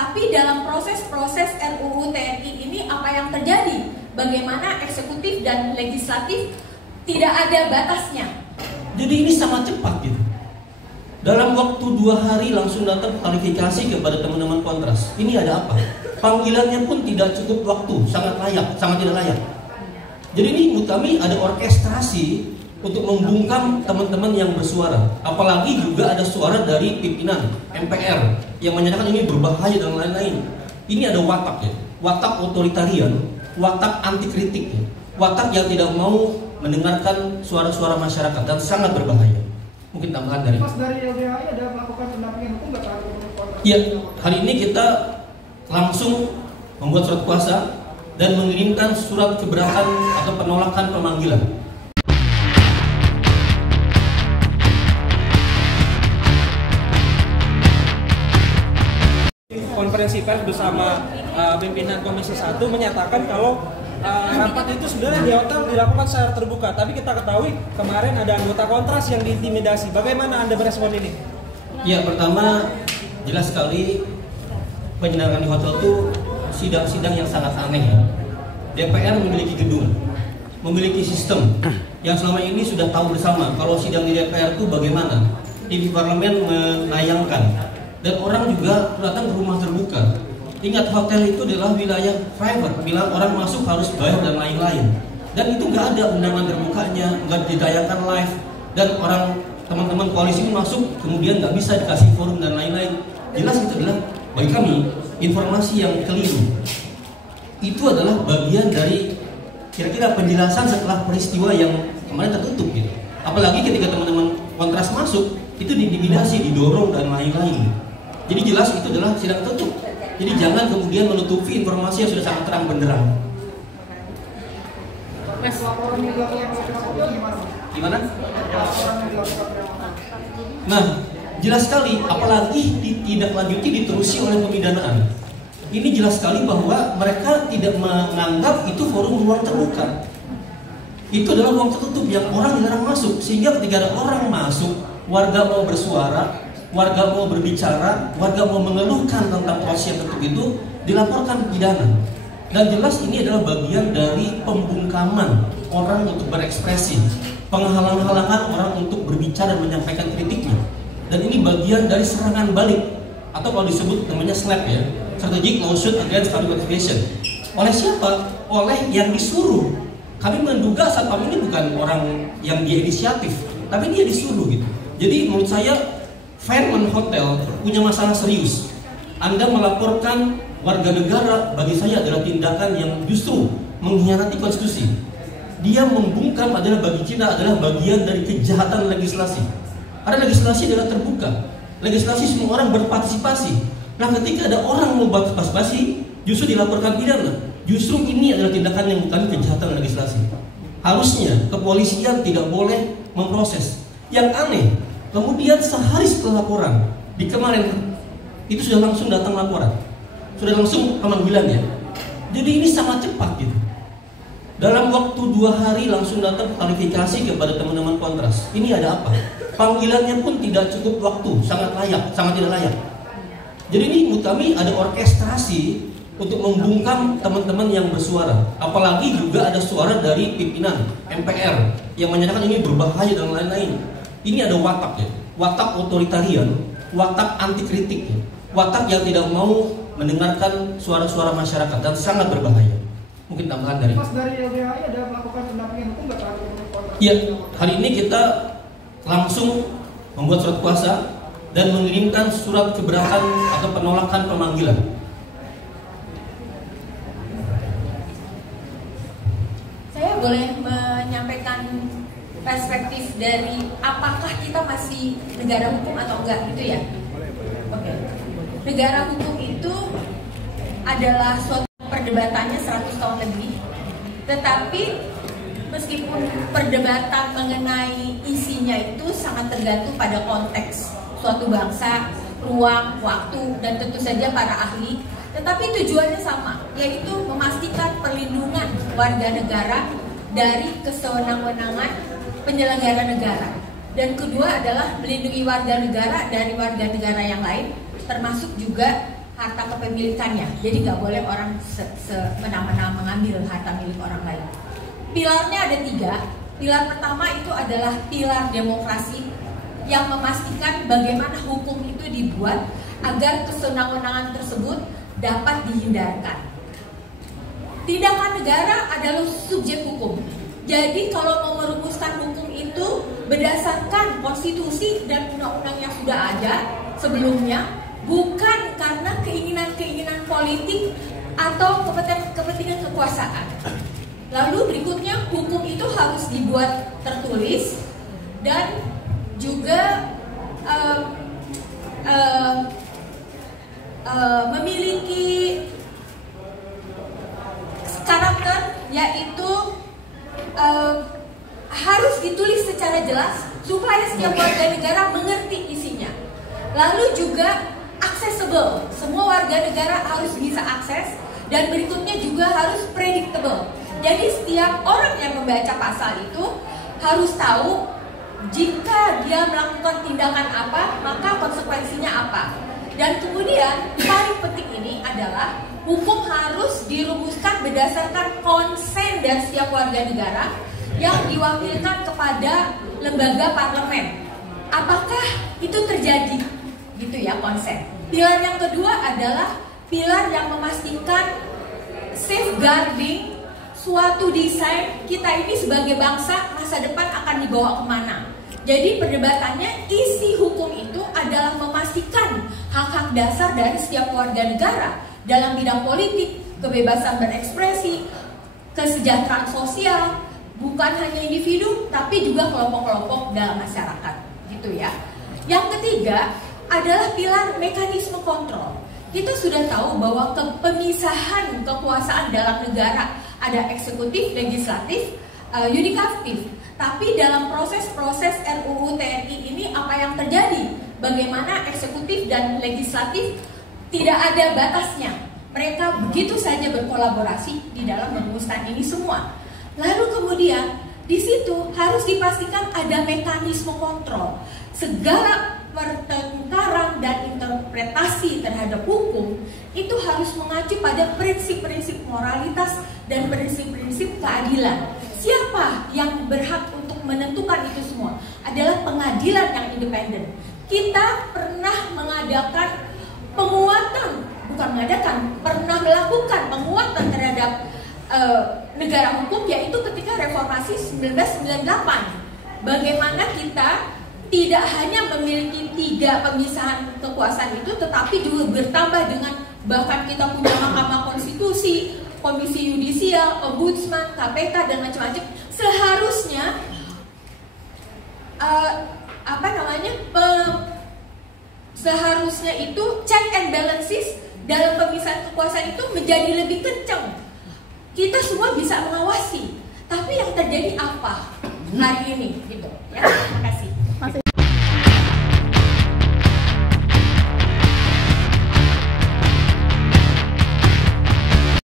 Tapi dalam proses-proses RUU TNI ini apa yang terjadi? Bagaimana eksekutif dan legislatif tidak ada batasnya? Jadi ini sangat cepat gitu. Dalam waktu 2 hari langsung datang klarifikasi kepada teman-teman Kontras. Ini ada apa? Panggilannya pun tidak cukup waktu, sangat tidak layak. Jadi ini menurut kami ada orkestrasi untuk membungkam teman-teman yang bersuara. Apalagi juga ada suara dari pimpinan MPR yang menyatakan ini berbahaya dan lain-lain. Ini ada watak ya, watak otoritarian, watak anti kritik ya, watak yang tidak mau mendengarkan suara-suara masyarakat dan sangat berbahaya. Mungkin tambahan dari Mas, dari LBHI ada melakukan pendampingan hukum nggak terhadap Kontras? Iya, hari ini kita langsung membuat surat kuasa dan mengirimkan surat keberatan atau penolakan pemanggilan. Konferensi pers bersama pimpinan Komisi 1 menyatakan kalau rapat itu sebenarnya di hotel dilakukan secara terbuka, tapi kita ketahui kemarin ada anggota Kontras yang diintimidasi. Bagaimana Anda merespon ini? Ya, pertama jelas sekali penyelenggarakan di hotel itu sidang-sidang yang sangat aneh ya. DPR memiliki gedung, memiliki sistem yang selama ini sudah tahu bersama kalau sidang di DPR itu bagaimana. TV parlemen menayangkan dan orang juga datang ke rumah terbuka. Ingat, hotel itu adalah wilayah private, bilang orang masuk harus bayar dan lain-lain. Dan itu nggak ada undangan terbukanya, nggak ditayangkan live. Dan orang teman-teman koalisi ini masuk, kemudian nggak bisa dikasih forum dan lain-lain. Jelas itu adalah bagi kami informasi yang keliru. Itu adalah bagian dari kira-kira penjelasan setelah peristiwa yang kemarin tertutup gitu. Apalagi ketika teman-teman Kontras masuk, itu diintimidasi, didorong dan lain-lain. Jadi jelas itu adalah sidang tertutup. Jadi jangan kemudian menutupi informasi yang sudah sangat terang benderang. Mas, laporan yang dilakukan oleh hotel gimana? Gimana? Laporan yang dilakukan oleh hotel. Nah, jelas sekali, apalagi ditindaklanjuti diterusi oleh pemidanaan. Ini jelas sekali bahwa mereka tidak menganggap itu forum ruang terbuka. Itu adalah ruang tertutup yang orang dilarang masuk. Sehingga ketika ada orang masuk, warga mau bersuara, warga mau berbicara, warga mau mengeluhkan tentang proses yang tertutup itu, dilaporkan pidana. Dan jelas ini adalah bagian dari pembungkaman orang untuk berekspresi, penghalang-halangan orang untuk berbicara dan menyampaikan kritiknya. Dan ini bagian dari serangan balik, atau kalau disebut namanya SLAP ya, Strategic Lawsuit Against Public Participation. Oleh siapa? Oleh yang disuruh. Kami menduga satpam ini bukan orang yang dia inisiatif, tapi dia disuruh gitu. Jadi menurut saya Fairmont Hotel punya masalah serius. Anda melaporkan warga negara bagi saya adalah tindakan yang justru mengkhianati konstitusi. Dia membungkam adalah bagi kita adalah bagian dari kejahatan legislasi. Karena legislasi adalah terbuka. Legislasi semua orang berpartisipasi. Nah, ketika ada orang mau berpartisipasi, justru dilaporkan pidana. Justru ini adalah tindakan yang bukan kejahatan legislasi. Harusnya kepolisian tidak boleh memproses. Yang aneh, kemudian sehari setelah laporan, di kemarin itu sudah langsung datang laporan, sudah langsung pemanggilan ya. Jadi ini sangat cepat gitu. Dalam waktu 2 hari langsung datang klarifikasi kepada teman-teman Kontras. Ini ada apa? Panggilannya pun tidak cukup waktu, sangat tidak layak. Jadi ini menurut kami ada orkestrasi untuk membungkam teman-teman yang bersuara. Apalagi juga ada suara dari pimpinan MPR yang menyatakan ini berbahaya dan lain-lain. Ini ada watak ya, watak otoritarian, watak anti kritik ya, watak yang tidak mau mendengarkan suara-suara masyarakat dan sangat berbahaya. Mungkin tambahan dari Mas, dari LBHI ada melakukan pendampingan hukum nggak terhadap Kontras? Iya, hari ini kita langsung membuat surat kuasa dan mengirimkan surat keberatan atau penolakan pemanggilan. Saya boleh menyampaikan perspektif dari apakah kita masih negara hukum atau enggak gitu ya? Oke. Negara hukum itu adalah suatu perdebatannya 100 tahun lebih, tetapi meskipun perdebatan mengenai isinya itu sangat tergantung pada konteks suatu bangsa, ruang, waktu, dan tentu saja para ahli, tetapi tujuannya sama, yaitu memastikan perlindungan warga negara dari kesewenang-wenangan penyelenggara negara. Dan kedua adalah melindungi warga negara dari warga negara yang lain, termasuk juga harta kepemilikannya. Jadi nggak boleh orang semena-mena mengambil harta milik orang lain. Pilarnya ada 3. Pilar pertama itu adalah pilar demokrasi yang memastikan bagaimana hukum itu dibuat agar kesenangan-wenangan tersebut dapat dihindarkan. Tindakan negara adalah subjek hukum. Jadi kalau mau merumuskan hukum itu berdasarkan konstitusi dan undang-undang yang sudah ada sebelumnya, bukan karena keinginan-keinginan politik atau kepentingan kekuasaan. Lalu berikutnya, hukum itu harus dibuat tertulis dan juga memiliki karakter, yaitu harus ditulis secara jelas supaya setiap warga negara mengerti isinya. Lalu juga accessible, semua warga negara harus bisa akses, dan berikutnya juga harus predictable. Jadi setiap orang yang membaca pasal itu harus tahu jika dia melakukan tindakan apa, maka konsekuensinya apa. Dan kemudian paling penting ini adalah hukum harus dirumuskan berdasarkan konsen dari setiap warga negara yang diwakilkan kepada lembaga parlemen. Apakah itu terjadi? Gitu ya, konsen. Pilar yang kedua adalah pilar yang memastikan safeguarding suatu desain kita ini sebagai bangsa masa depan akan dibawa kemana. Jadi perdebatannya, isi hukum itu adalah memastikan hak-hak dasar dari setiap warga negara dalam bidang politik, kebebasan berekspresi, kesejahteraan sosial, bukan hanya individu tapi juga kelompok-kelompok dalam masyarakat, gitu ya. Yang ketiga adalah pilar mekanisme kontrol. Kita sudah tahu bahwa pemisahan kekuasaan dalam negara ada eksekutif, legislatif, yudikatif. Tapi dalam proses-proses RUU TNI ini apa yang terjadi? Bagaimana eksekutif dan legislatif tidak ada batasnya. Mereka begitu saja berkolaborasi di dalam merumuskan ini semua. Lalu kemudian di situ harus dipastikan ada mekanisme kontrol. Segala pertengkaran dan interpretasi terhadap hukum itu harus mengacu pada prinsip-prinsip moralitas dan prinsip-prinsip keadilan. Siapa yang berhak untuk menentukan itu semua? Adalah pengadilan yang independen. Kita pernah mengadakan penguatan, pernah melakukan penguatan terhadap negara hukum, yaitu ketika reformasi 1998. Bagaimana kita tidak hanya memiliki 3 pemisahan kekuasaan itu, tetapi juga bertambah dengan bahkan kita punya Mahkamah Konstitusi, Komisi Yudisial, Ombudsman, KPK dan macam-macam. Seharusnya seharusnya itu check and balances dalam pemisahan kekuasaan itu menjadi lebih kencang. Kita semua bisa mengawasi, tapi yang terjadi apa hari ini, gitu ya?